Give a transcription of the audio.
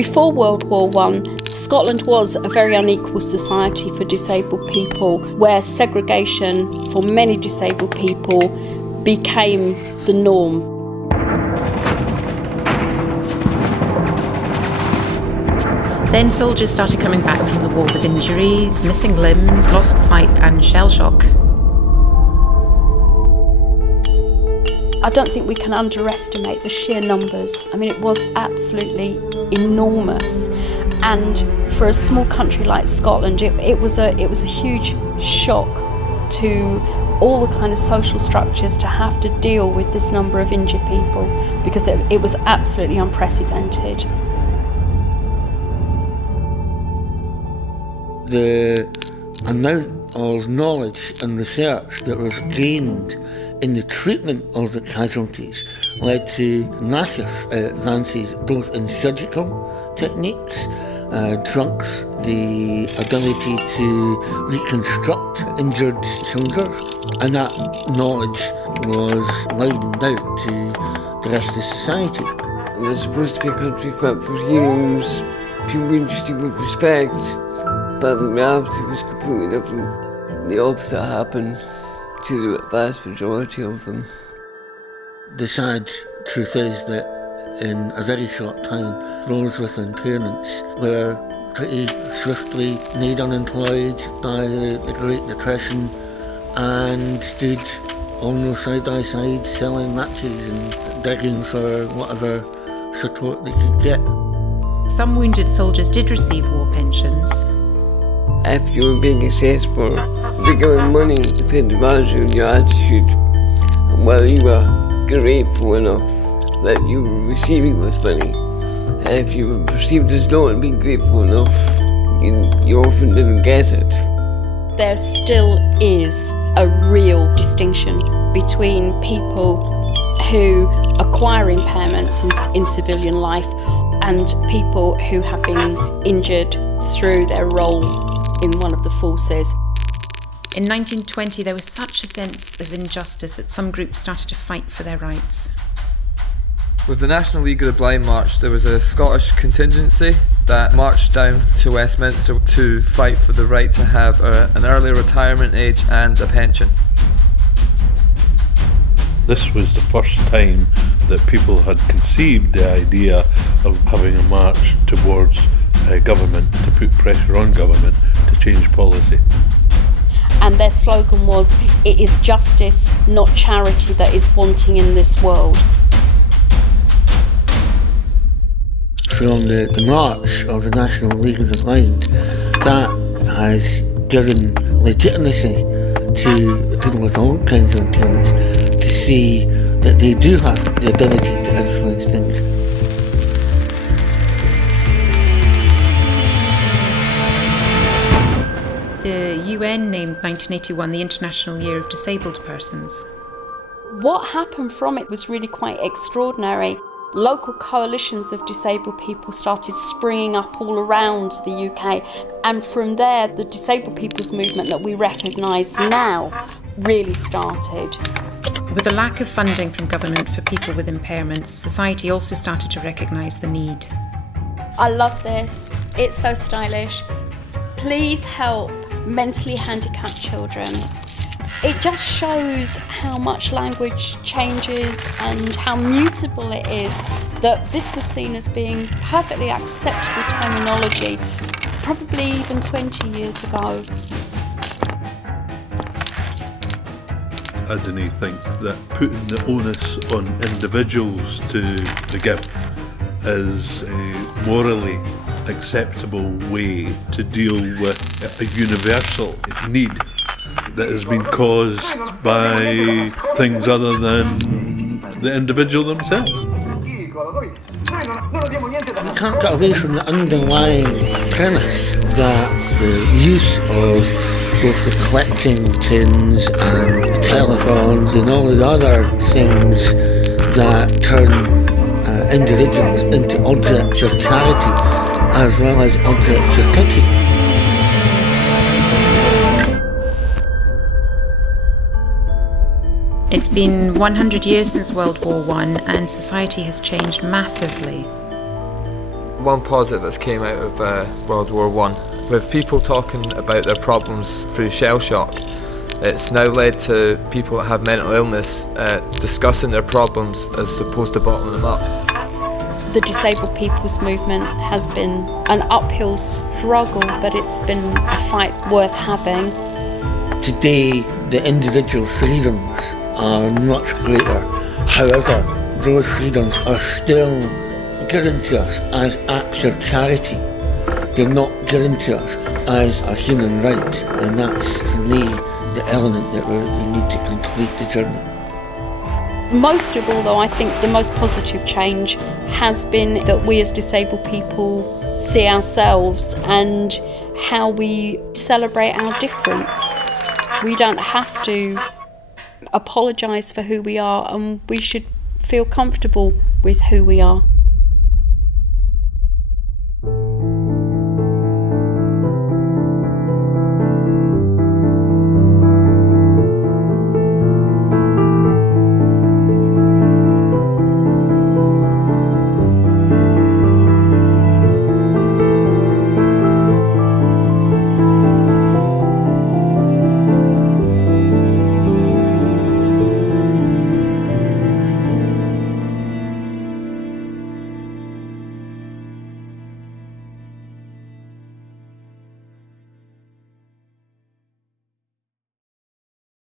Before World War I, Scotland was a very unequal society for disabled people, where segregation for many disabled people became the norm. Then soldiers started coming back from the war with injuries, missing limbs, lost sight and shell shock. I don't think we can underestimate the sheer numbers. I mean, it was absolutely enormous. And for a small country like Scotland, it was a huge shock to all the kind of social structures to have to deal with this number of injured people, because it was absolutely unprecedented. The amount of knowledge and research that was gained in the treatment of the casualties led to massive advances both in surgical techniques, drugs, the ability to reconstruct injured soldiers, and that knowledge was widened out to the rest of society. We're supposed to be a country fit for heroes, people being treated with respect, but the reality was completely different. The opposite happened to the vast majority of them. The sad truth is that in a very short time, those with impairments were pretty swiftly made unemployed by the Great Depression and stood almost side by side selling matches and begging for whatever support they could get. Some wounded soldiers did receive war pensions. If you were being assessed for the given money, depended largely on your attitude and whether you were grateful enough that you were receiving this money. If you were perceived as not being grateful enough, you often didn't get it. There still is a real distinction between people who acquire impairments in civilian life and people who have been injured through their role in one of the forces. In 1920, there was such a sense of injustice that some groups started to fight for their rights. With the National League of the Blind March, there was a Scottish contingency that marched down to Westminster to fight for the right to have an early retirement age and a pension. This was the first time that people had conceived the idea of having a march towards government, to put pressure on government to change policy. And their slogan was, "It is justice, not charity, that is wanting in this world." From the march of the National League of the Blind, that has given legitimacy to people with all kinds of impairments to see that they do have the ability to influence things. The UN named 1981 the International Year of Disabled Persons. What happened from it was really quite extraordinary. Local coalitions of disabled people started springing up all around the UK, and from there the disabled people's movement that we recognise now really started. With a lack of funding from government for people with impairments, society also started to recognise the need. I love this, it's so stylish. Please help mentally handicapped children. It just shows how much language changes and how mutable it is, that this was seen as being perfectly acceptable terminology, probably even 20 years ago. I didn't think that putting the onus on individuals to give is a morally acceptable way to deal with a universal need that has been caused by things other than the individual themselves. You can't get away from the underlying premise that the use of both the collecting tins and telethons and all the other things that turn individuals into objects of charity as well as objects of pity. It's been 100 years since World War I, and society has changed massively. one positive that's came out of World War One, with people talking about their problems through shell shock. It's now led to people that have mental illness discussing their problems as opposed to bottling them up. The disabled people's movement has been an uphill struggle, but it's been a fight worth having. Today, the individual freedoms are much greater. However, those freedoms are still given to us as acts of charity. They're not given to us as a human right, and that's, for me, the element that we need to complete the journey. Most of all, though, I think the most positive change has been that we as disabled people see ourselves and how we celebrate our difference. We don't have to apologise for who we are, and we should feel comfortable with who we are.